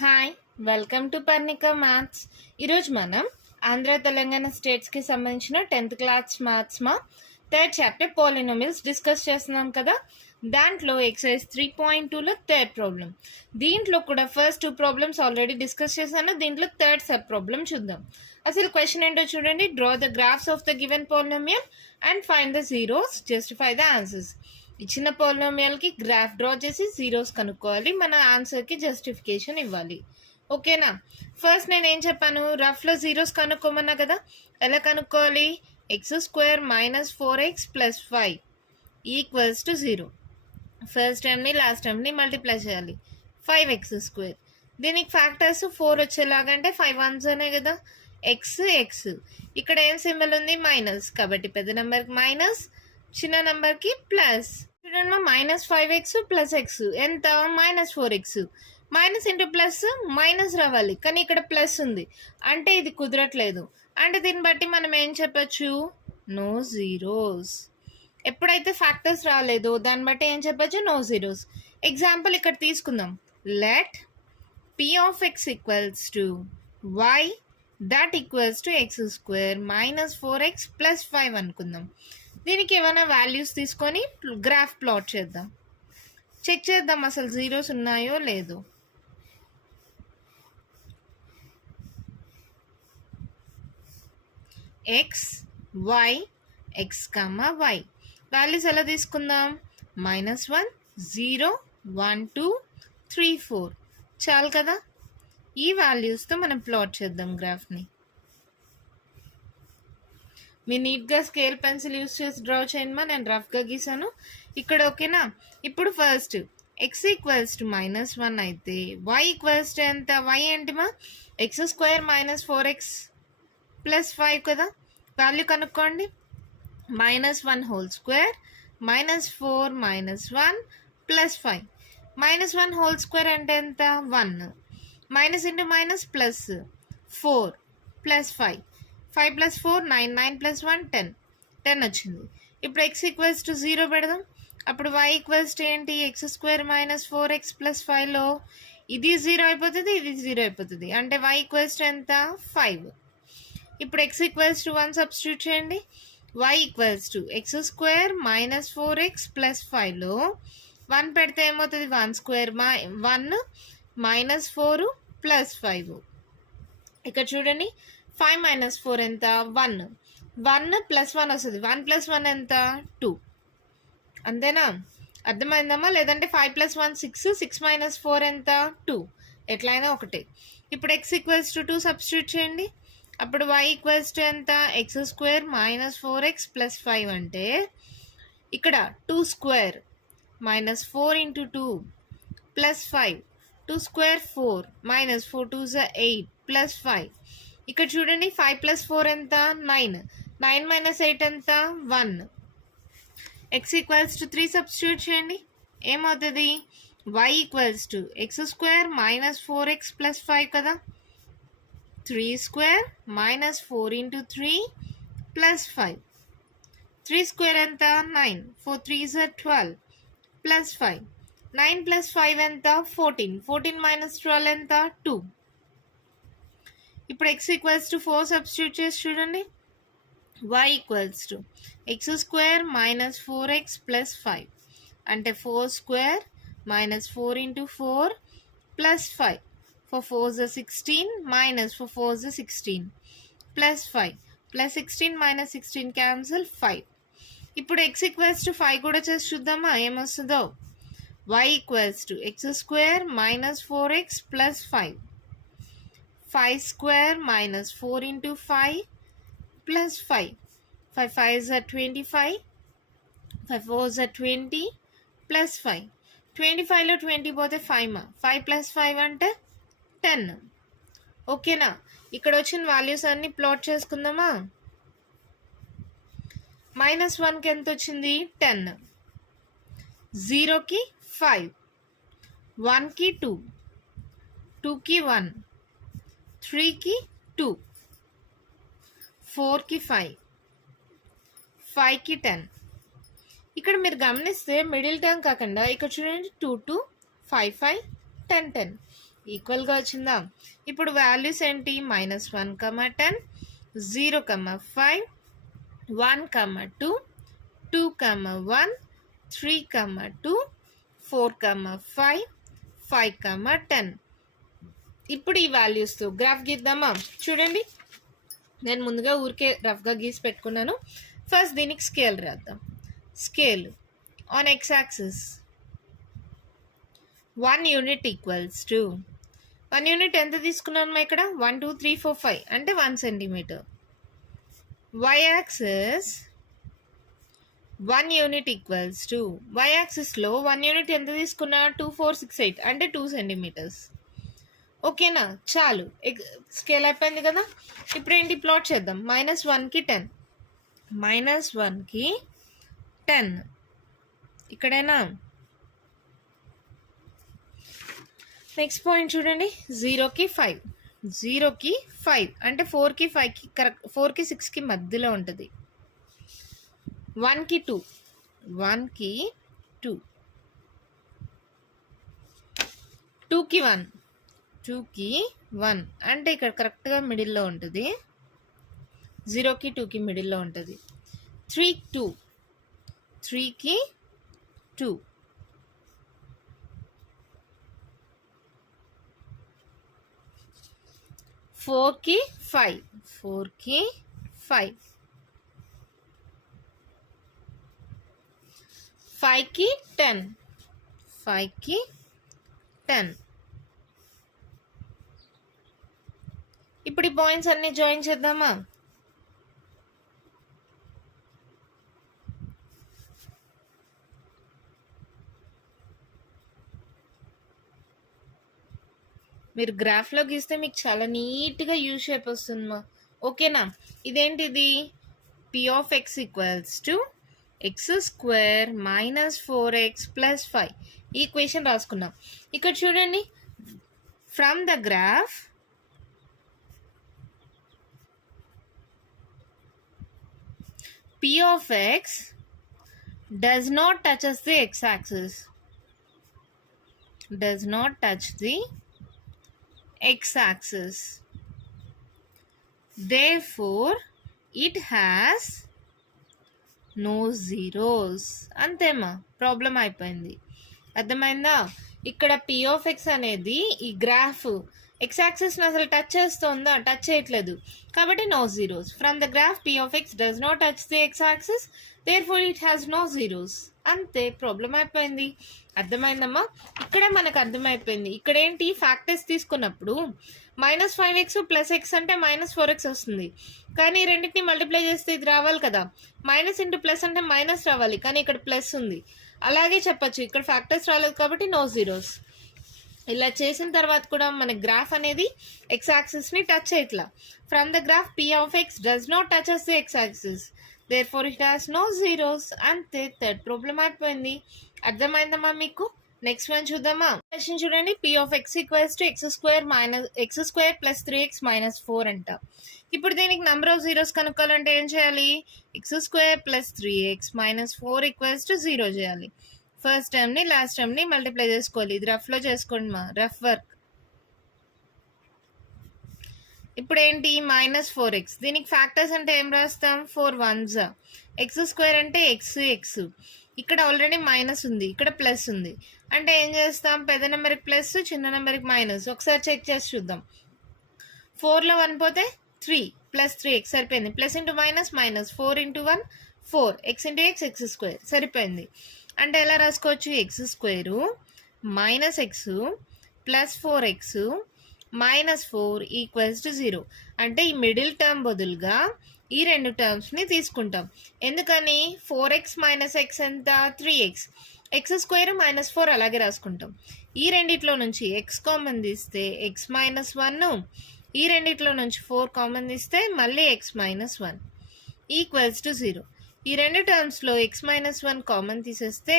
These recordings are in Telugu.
Hi, welcome to Parnika maths. ఈరోజు మనం ఆంధ్ర తెలంగాణ స్టేట్స్కి సంబంధించిన 10th class maths third chapter polynomials discuss చేస్తున్నాం కదా. దాంట్లో ఎక్సర్సైజ్ 3.2లో థర్డ్ ప్రాబ్లం. దీంట్లో కూడా ఫస్ట్ 2 ప్రాబ్లమ్స్ ఆల్రెడీ డిస్కస్ చేశాను. దీంట్లో థర్డ్ సబ్ ప్రాబ్లం చూద్దాం. అసలు క్వశ్చన్ ఏంటో చూడండి. Draw the graphs of the given polynomial and find the zeros, justify the answers. ఇచ్చిన పాలినోమియల్కి గ్రాఫ్ డ్రా చేసి జీరోస్ కనుక్కోవాలి, మన ఆన్సర్కి జస్టిఫికేషన్ ఇవ్వాలి. ఓకేనా? ఫస్ట్ నేను ఏం చెప్పాను, రఫ్లో జీరోస్ కనుక్కోమన్నా కదా. ఎలా కనుక్కోవాలి? x² - 4x + 5 equals to 0. First టర్మ్ని లాస్ట్ టర్మ్ని మల్టిప్లై చేయాలి. 5x². దీనికి ఫ్యాక్టర్స్ 4 వచ్చేలాగంటే 5 1s అనే కదా. x ఇక్కడ ఏం సింబల్ ఉంది? మైనస్. కాబట్టి పెద్ద నెంబర్కి మైనస్, చిన్న నెంబర్కి ప్లస్. చూడండి, -5x + x ఎంత? -4x. Minus into plus minus రావాలి, కానీ ఇక్కడ ప్లస్ ఉంది అంటే ఇది కుదరట్లేదు. అంటే దీన్ని బట్టి మనం ఏం చెప్పచ్చు? No zeros. ఎప్పుడైతే ఫ్యాక్టర్స్ రాలేదో దాన్ని బట్టి ఏం చెప్పచ్చు? No zeros. ఎగ్జాంపుల్ ఇక్కడ తీసుకుందాం. Let p of x equals to y that equals to x² - 4x + 5 అనుకుందాం. దీనికి ఏమైనా వాల్యూస్ తీసుకొని గ్రాఫ్ ప్లాట్ చేద్దాం. చెక్ చేద్దాం అసలు జీరోస్ ఉన్నాయో లేదో. ఎక్స్ వై వాల్యూస్ ఎలా తీసుకుందాం? -1 0 1 2 3 4 చాలు కదా. ఈ వాల్యూస్తో మనం ప్లాట్ చేద్దాం గ్రాఫ్ని. మీరు నీట్గా స్కేల్ పెన్సిల్ యూస్ చేసి డ్రా చేయండి. నేను రఫ్గా గీసాను ఇక్కడ. ఓకేనా? ఇప్పుడు ఫస్ట్ x ఈక్వల్స్ టు -1 అయితే y ఈక్వల్స్ టు ఎంత? y ఏంటి మా? x² - 4x + 5 కదా. వాల్యూ కనుక్కోండి. -1² -4 -1 + 5. -1² అంటే ఎంత? 1. Minus into minus plus 4 + 5. 5 + 4 9, 9 + 1 10 వచ్చింది. ఇప్పుడు x ఈక్వల్స్ టు 0 పెడదాం. అప్పుడు y ఈక్వల్స్ టు ఏంటి? x² - 4x + 5లో ఇది 0 అయిపోతుంది, ఇది 0 అయిపోతుంది. అంటే y ఈక్వల్స్ టు ఎంత? 5. ఇప్పుడు x ఈక్వల్స్ టు 1 సబ్స్టిట్యూట్ చేయండి. y equals to x² - 4x + 5లో 1 పెడితే ఏమవుతుంది? 1² 1 -4 + 5. ఇక్కడ చూడండి, 5 - 4 ఎంత? 1. 1 + 1 వస్తుంది. 1 + 1 ఎంత? 2. అంతేనా? అర్థమైందమ్మా? లేదంటే 5 + 1 6, 6 - 4 ఎంత? 2. ఎట్లయినా ఒకటే. ఇప్పుడు x ఈక్వల్స్ టు 2 సబ్స్టిట్యూట్ చేయండి. అప్పుడు y ఈక్వల్స్ టు ఎంత? x² - 4x + 5 అంటే ఇక్కడ 2² -4 × 2 + 5. 2² 4 -4 2s 8 + 5. ఇక్కడ చూడండి, 5 + 4 ఎంత? 9. 9 - 8 ఎంత? 1. x ఈక్వల్స్ టు 3 సబ్స్టిట్యూట్ చేయండి. ఏమవుతుంది? y equals to x² - 4x + 5 కదా. 3² - 4 × 3 + 5. 3² ఎంత? 9. 4 3s 12 + 5. 9 + 5 ఎంత? 14. 14 - 12 ఎంత? 2. ఇప్పుడు x ఈక్వల్స్ టు 4 సబ్స్టిట్యూట్ చేసి చూడండి. y equals to x² - 4x + 5 అంటే 4² - 4 × 4 + 5. 4 4s 16 -4 4s 16 + 5 + 16 - 16 క్యాన్సిల్ 5. ఇప్పుడు x ఈక్వల్స్ టు 5 కూడా చేసి చూద్దామా ఏమొస్తుందో. y equals to x² - 4x + 5. 5² - 4 × 5 + 5. 5 5s 25. 5 4s 20 + 5. 25లో 20 పోతే 5 5 + 5 అంటే 10. ఓకేనా? ఇక్కడ వచ్చిన వాల్యూస్ అన్ని ప్లాట్ చేసుకుందామా. -1కి ఎంత వచ్చింది? 10. 0కి 5. 1కి 2. 2కి 1. 3కి 2. 4కి 5. 5కి 10. ఇక్కడ మీరు గమనిస్తే మిడిల్ టర్మ్ కాకుండా ఇక్కడ చూడండి 2 2 5 5 10 10. ఈక్వల్గా వచ్చిందా? ఇప్పుడు వాల్యూస్ ఏంటి? -1, 10, 0, 5, 1, 2, 2, 1, 3, 2, 4, 5, 5, 10. ఇప్పుడు ఈ వాల్యూస్తో గ్రాఫ్ గీద్దామా? చూడండి, నేను ముందుగా ఊరికే రఫ్గా గీసి పెట్టుకున్నాను. ఫస్ట్ దీనికి స్కేల్ రాద్దాం. Scale on X axis 1 unit equals to 1 unit ఎంత తీసుకున్నాము ఇక్కడ? 1, 2, 3, 4, 5 అంటే 1 centimetre. Y axis 1 unit equals to y యాక్సిస్లో 1 యూనిట్ ఎంత తీసుకున్నా? 2, 4, 6, 8 అంటే 2 సెంటీమీటర్స్. ఓకేనా? చాలు, స్కేల్ అయిపోయింది కదా. ఇప్పుడు ఏంటి? ప్లాట్ చేద్దాం. -1కి 10, -1కి 10 ఇక్కడేనా? నెక్స్ట్ పాయింట్ చూడండి, 0కి 5, 0కి 5 అంటే 4కి 5కి కరెక్ట్, 4కి 6కి మధ్యలో ఉంటుంది. 1కి 2, 1కి 2, 2కి 1, 2కి 1 అంటే ఇక్కడ కరెక్ట్గా మిడిల్లో ఉంటుంది. 0కి 2కి మిడిల్లో ఉంటుంది. 3కి 2, 3కి 2, 4కి 5, 4కి 5, 5కి 10, 5కి 10. ఇప్పుడు ఈ పాయింట్స్ అన్ని జాయిన్ చేద్దామా? మీరు గ్రాఫ్లో గీస్తే మీకు చాలా నీట్గా యూ షేప్ వస్తుందమ్మా. ఓకేనా? ఇదేంటిది? p(x) equals to x² - 4x + 5 ఈ ఈక్వేషన్ రాసుకున్నాం. ఇక్కడ చూడండి, from the graph p(x) does not touches the x-axis, does not touch the x-axis, therefore it has no zeros. అంతేమా, ప్రాబ్లం అయిపోయింది. అర్థమైందా? ఇక్కడ p(x) అనేది ఈ గ్రాఫ్ ఎక్స్ యాక్సిస్ని అసలు టచ్ చేస్తుందా? టచ్ చేయట్లేదు, కాబట్టి no zeros. From the graph p(x) does not touch the x-axis, therefore it has no zeros. అంతే, ప్రాబ్లం అయిపోయింది. అర్థమైందమ్మా? ఇక్కడ మనకు అర్థమైపోయింది. ఇక్కడ ఏంటి? ఫ్యాక్టర్స్ తీసుకున్నప్పుడు -5x + x అంటే -4x వస్తుంది, కానీ రెండింటిని మల్టిప్లై చేస్తే ఇది రావాలి కదా. మైనస్ ఇంటూ ప్లస్ అంటే మైనస్ రావాలి, కానీ ఇక్కడ ప్లస్ ఉంది. అలాగే చెప్పచ్చు, ఇక్కడ ఫ్యాక్టర్స్ రాలేదు కాబట్టి నో జీరోస్. ఇలా చేసిన తర్వాత కూడా మన గ్రాఫ్ అనేది ఎక్స్ యాక్సిస్ని టచ్ చేయట్లా. From the graph p(x) does not touches the x-axis, therefore it has no zeros. అంతే, థర్డ్ ప్రాబ్లం అయిపోయింది. అర్థమైందమ్మా మీకు? నెక్స్ట్ వన్ చూద్దామా? క్వశ్చన్ చూడండి, p(x) equals to x² + 3x - 4 అంట. ఇప్పుడు దీనికి నెంబర్ ఆఫ్ జీరోస్ కనుక్కోవాలంటే ఏం చేయాలి? x² + 3x - 4 = 0 చేయాలి. ఫస్ట్ టర్మ్ని లాస్ట్ టర్మ్ని మల్టిప్లై చేసుకోవాలి. ఇది రఫ్లో చేసుకోండి మా, రఫ్ వర్క్. ఇప్పుడు ఏంటి? -4x, దీనికి ఫ్యాక్టర్స్ అంటే ఏం రాస్తాం? 4 1s, x² అంటే x, ఇక్కడ ఆల్రెడీ మైనస్ ఉంది, ఇక్కడ ప్లస్ ఉంది, అంటే ఏం చేస్తాం? పెద్ద నెంబర్కి ప్లస్, చిన్న నెంబర్కి మైనస్. ఒకసారి చెక్ చేసి చూద్దాం. 4లో 1 పోతే 3 + 3x సరిపోయింది. Plus into minus minus, 4 × 1 4, x × x x² సరిపోయింది. అంటే ఎలా రాసుకోవచ్చు? x² - x + 4x -4 = 0. అంటే ఈ మిడిల్ టర్మ్ బదులుగా ఈ రెండు టర్మ్స్ని తీసుకుంటాం. ఎందుకని? 4x - x ఎంత? 3x, x² - 4 అలాగే రాసుకుంటాం. ఈ రెండిట్లో నుంచి x కామన్ తీస్తే x - 1, ఈ రెండిట్లో నుంచి 4 కామన్ తీస్తే మళ్ళీ x - 1 = 0. ఈ రెండు టర్మ్స్లో x - 1 కామన్ తీసేస్తే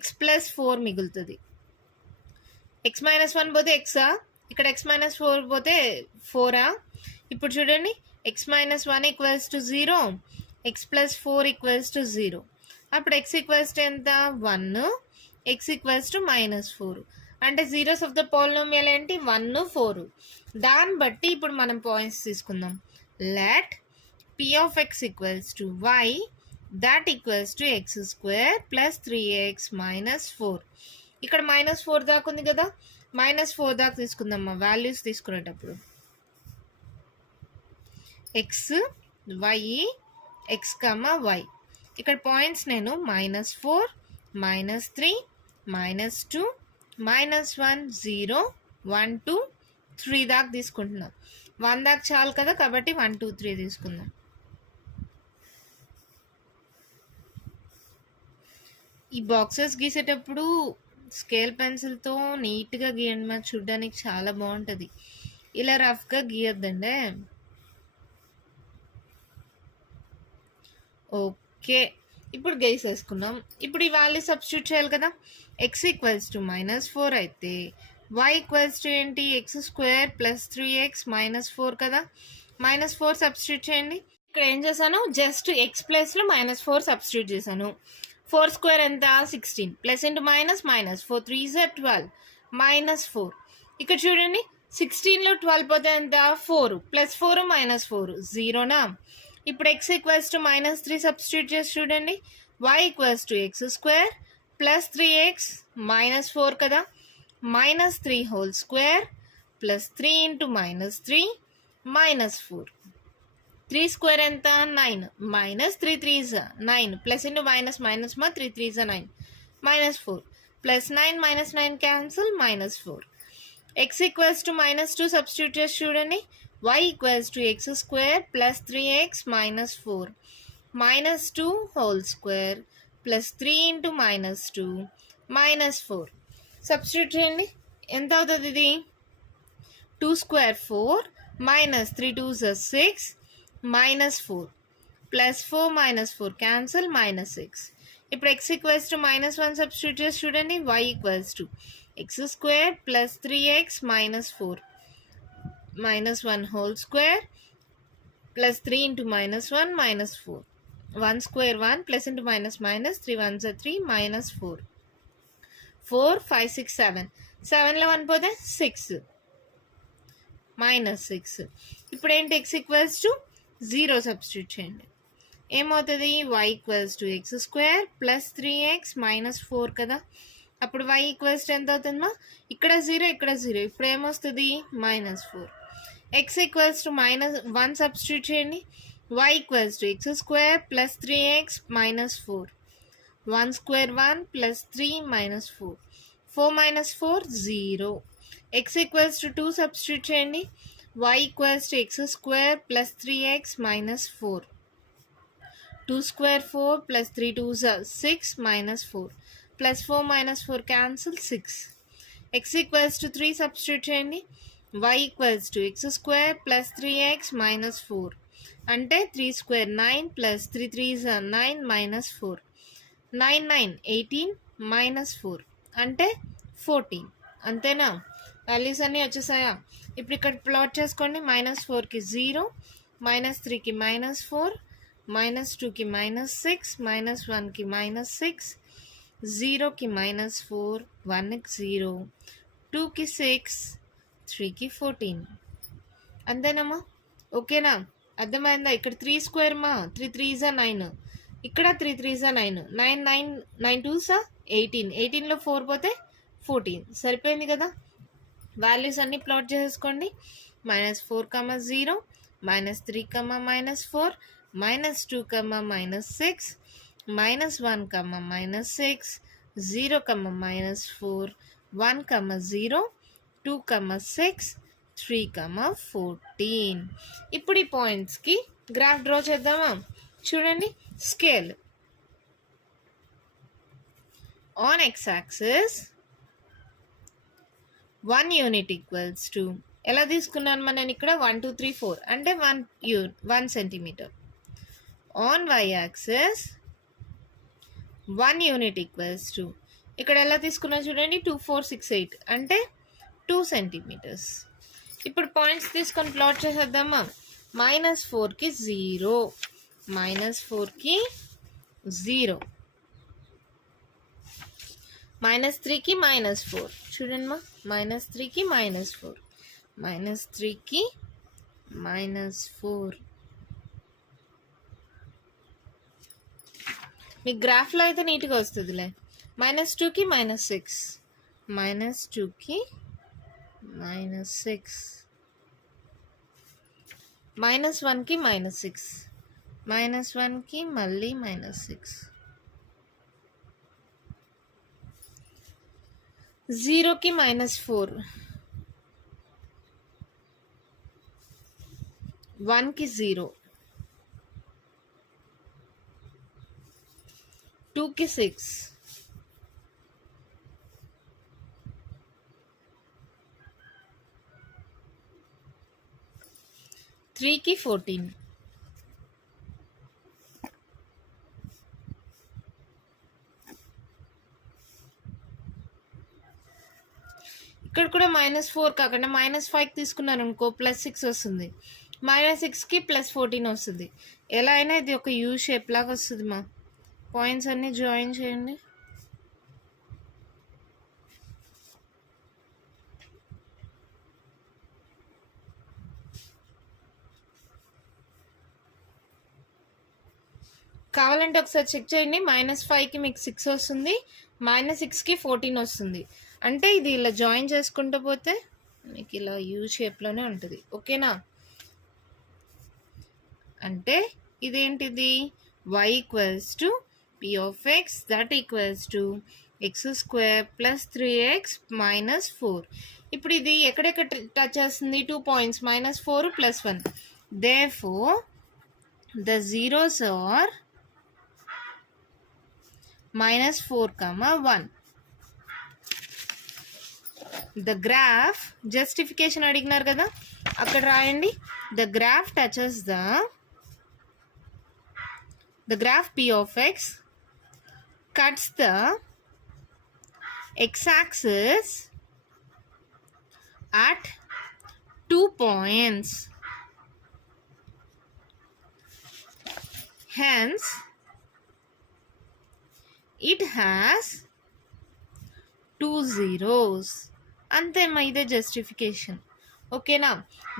x + 4 మిగులుతుంది. x - 1 పోతే ఎక్సా, ఇక్కడ x - 4 పోతే 4ఆ? ఇప్పుడు చూడండి, x - 1 = 0, x + 4 = 0. అప్పుడు x ఎంత? 1, x = -4. అంటే జీరోస్ ఆఫ్ ద పాలినోమియల్ ఏంటి 1 4. దాన్ని బట్టి ఇప్పుడు మనం పాయింట్స్ తీసుకుందాం. Let p of x equals to y that equals to x square plus 3x minus 4. ఇక్కడ -4 దాకా ఉంది కదా, -4 దాకా తీసుకుందామా వాల్యూస్ తీసుకునేటప్పుడు. x y x, y. ఇక్కడ పాయింట్స్ నేను -4 -3 -2 -1 0 1 2 3 దాకా తీసుకుంటున్నాం. 1 దాకా చాలు కదా, కాబట్టి 1 2 3 తీసుకుందాం. ఈ బాక్సెస్ గీసేటప్పుడు స్కేల్ పెన్సిల్తో నీట్గా గీయండి, మాకు చూడడానికి చాలా బాగుంటుంది. ఇలా రఫ్గా గీయొద్దండి. ఓకే, ఇప్పుడు గీసేసుకున్నాం. ఇప్పుడు ఈ వాల్యూ సబ్స్టిట్యూట్ చేయాలి కదా. x ఈక్వల్స్ టు -4 అయితే y ఈక్వల్స్ టు ఏంటి x స్క్వేర్ ప్లస్ 3x -4 కదా. -4 సబ్స్టిట్యూట్ చేయండి. ఇక్కడ ఏం చేశాను, జస్ట్ x ప్లేస్లో -4 సబ్స్టిట్యూట్ చేశాను. 4 స్క్వేర్ ఎంత 16, ప్లస్ ఇంటూ మైనస్ మైనస్ 4 3 12 -4. ఇక్కడ చూడండి 16లో 12 పోతే ఎంత 4 +4 -4 0నా. ఇప్పుడు x ఈక్వల్స్ టు -3 సబ్స్టిట్యూట్ చేసి చూడండి. y equals to x square plus 3x -4 కదా. -3 whole square plus 3 into -3 -4. 3 square ఎంత 9 -3 3 9 plus into minus minus 3 3 9 -4 plus 9 -9 cancel -4. x equals to -2 substitute చేసి చూడండి. y equals to x square plus 3x -4 -2 whole square plus 3 into -2 -4 substitute చేయండి. ఎంత అవుతుంది ఇది 2 స్క్వేర్ 4 -3 2 6 -4 ప్లస్ 4 -4 క్యాన్సిల్ -6. ఇప్పుడు x ఈక్వల్స్ టు -1 సబ్స్టిట్యూట్ చేసి చూడండి. y equals to x square plus 3x -4 -1 whole square plus 3 into -1 -4 1 square 1 plus into minus minus 3 1 3 -4 4 5 6 7 7లో 1 పోతే 6 -6. ఇప్పుడు ఏంటి x ఈక్వల్స్ టు 0 సబ్స్టిట్యూట్ చేయండి. ఏమవుతుంది y equals to x square plus 3x -4 కదా. అప్పుడు y ఈక్వల్స్ టు ఎంత అవుతుందమ్మా, ఇక్కడ 0 ఇక్కడ 0, ఇప్పుడు ఏమొస్తుంది -4. x ఈక్వల్స్ టు -1 సబ్స్టిట్యూట్ చేయండి. y equals to x square plus 3x -4 1 square 1 plus 3 -4 4 -4 0. x equals to 2 substitute చేయండి. y equals to x square plus 3x -4 2 square 4 plus 3 2 6 -4 plus 4 -4 cancel 6. x equals to 3 substitute చేయండి. y equals to x square plus 3x -4 అంటే 3 స్క్వేర్ 9 ప్లస్ 3 3 9 -4 9 9 18 -4 అంటే 14. అంతేనా, వాల్యూస్ అన్నీ వచ్చేసాయా. ఇప్పుడు ఇక్కడ ప్లాట్ చేసుకోండి. -4కి 0 -3కి -4 -2కి -6 -1కి -6 0కి -4 1కి 0 2కి 6 3కి 14. అంతేనమ్మా, ఓకేనా, అర్థమైందా. ఇక్కడ 3 స్క్వేర్ 3 3 9, ఇక్కడ 3 3 9 9 9 9 2 18 18లో 4 పోతే 14 సరిపోయింది కదా. వాల్యూస్ అన్నీ ప్లాట్ చేసుకోండి. -4, 0 -3, -4 -2, -6 -1, -6 0, -4 1, 0 2, 6 3, 14. ఇప్పుడు ఈ పాయింట్స్కి గ్రాఫ్ డ్రా చేద్దామా. చూడండి, scale on x-axis 1 unit equals to, ఎలా తీసుకున్నాను మనం ఇక్కడ 1 2 3 4 అంటే 1 centimetre. On y-axis 1 unit equals to, ఇక్కడ ఎలా తీసుకున్నా చూడండి 2 4 6 8 అంటే 2 సెంటీమీటర్స్. ఇప్పుడు పాయింట్స్ తీసుకొని ప్లాట్ చేసేద్దామా. -4కి 0 -4కి 0 -3కి -4 చూడండి మా -3కి -4 -3కి -4 మీ గ్రాఫ్లో అయితే నీట్గా వస్తుందిలే. -2కి -6 -2కి -6 -1కి -6 -1కి మళ్ళీ -6 0కి -4 1కి 0 2కి 6 3కి 14 ఇక్కడ కూడా -4 కాకుండా -5 తీసుకున్నాను అనుకో +6 వస్తుంది. -6కి +14 వస్తుంది. ఎలా అయినా ఇది ఒక యూ షేప్ లాగా వస్తుంది మా. పాయింట్స్ అన్నీ జాయిన్ చేయండి. కావాలంటే ఒకసారి చెక్ చేయండి. -5కి మీకు 6 వస్తుంది, -6కి 14 వస్తుంది. అంటే ఇది ఇలా జాయిన్ చేసుకుంటూ పోతే మీకు ఇలా యూ షేప్లోనే ఉంటుంది. ఓకేనా? అంటే ఇదేంటిది y = p of x that equals to x² + 3x - 4. ఇప్పుడు ఇది ఎక్కడెక్కడ టచ్ చేస్తుంది? 2 points -4 + 1. Therefore the zeros are -4, 1. The graph justification అడిగినారు కదా, అక్కడ రాయండి. The graph touches the graph p of x cuts the x-axis at 2 points. Hence it has 2 zeros. అంతేమ్మా, ఇదే జస్టిఫికేషన్. ఓకేనా?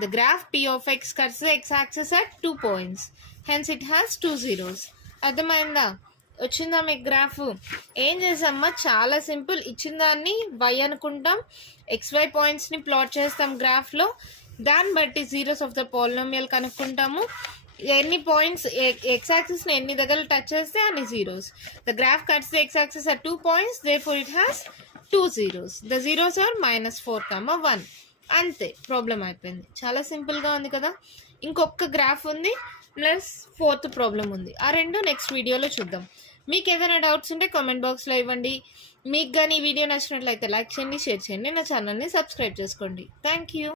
The graph p of x cuts the x-axis at 2 points. Hence it has 2 zeros. అర్థమైందా? వచ్చిందా మీకు గ్రాఫ్? ఏం చేసామ్మా, చాలా సింపుల్. ఇచ్చిన దాన్ని y అనుకుంటాం, xy పాయింట్స్ని ప్లాట్ చేస్తాం గ్రాఫ్లో. దాన్ని బట్టి జీరోస్ ఆఫ్ ద పాలినామియల్ కనుక్కుంటాము. ఎన్ని పాయింట్స్ x-axisని ఎన్ని దగ్గర టచ్ చేస్తే అన్ని zeros. The graph cuts the x-axis at 2 points. Therefore it has 2 zeros. The zeros are -4, 1. అంతే, ప్రాబ్లం అయిపోయింది. చాలా సింపుల్గా ఉంది కదా. ఇంకొక గ్రాఫ్ ఉంది ప్లస్ 4th ప్రాబ్లం ఉంది. ఆ రెండు నెక్స్ట్ వీడియోలో చూద్దాం. మీకు ఏదైనా డౌట్స్ ఉంటే కామెంట్ బాక్స్లో ఇవ్వండి. మీకు కానీ ఈ వీడియో నచ్చినట్లయితే లైక్ చేయండి, షేర్ చేయండి, నా ఛానల్ని సబ్స్క్రైబ్ చేసుకోండి. Thank you.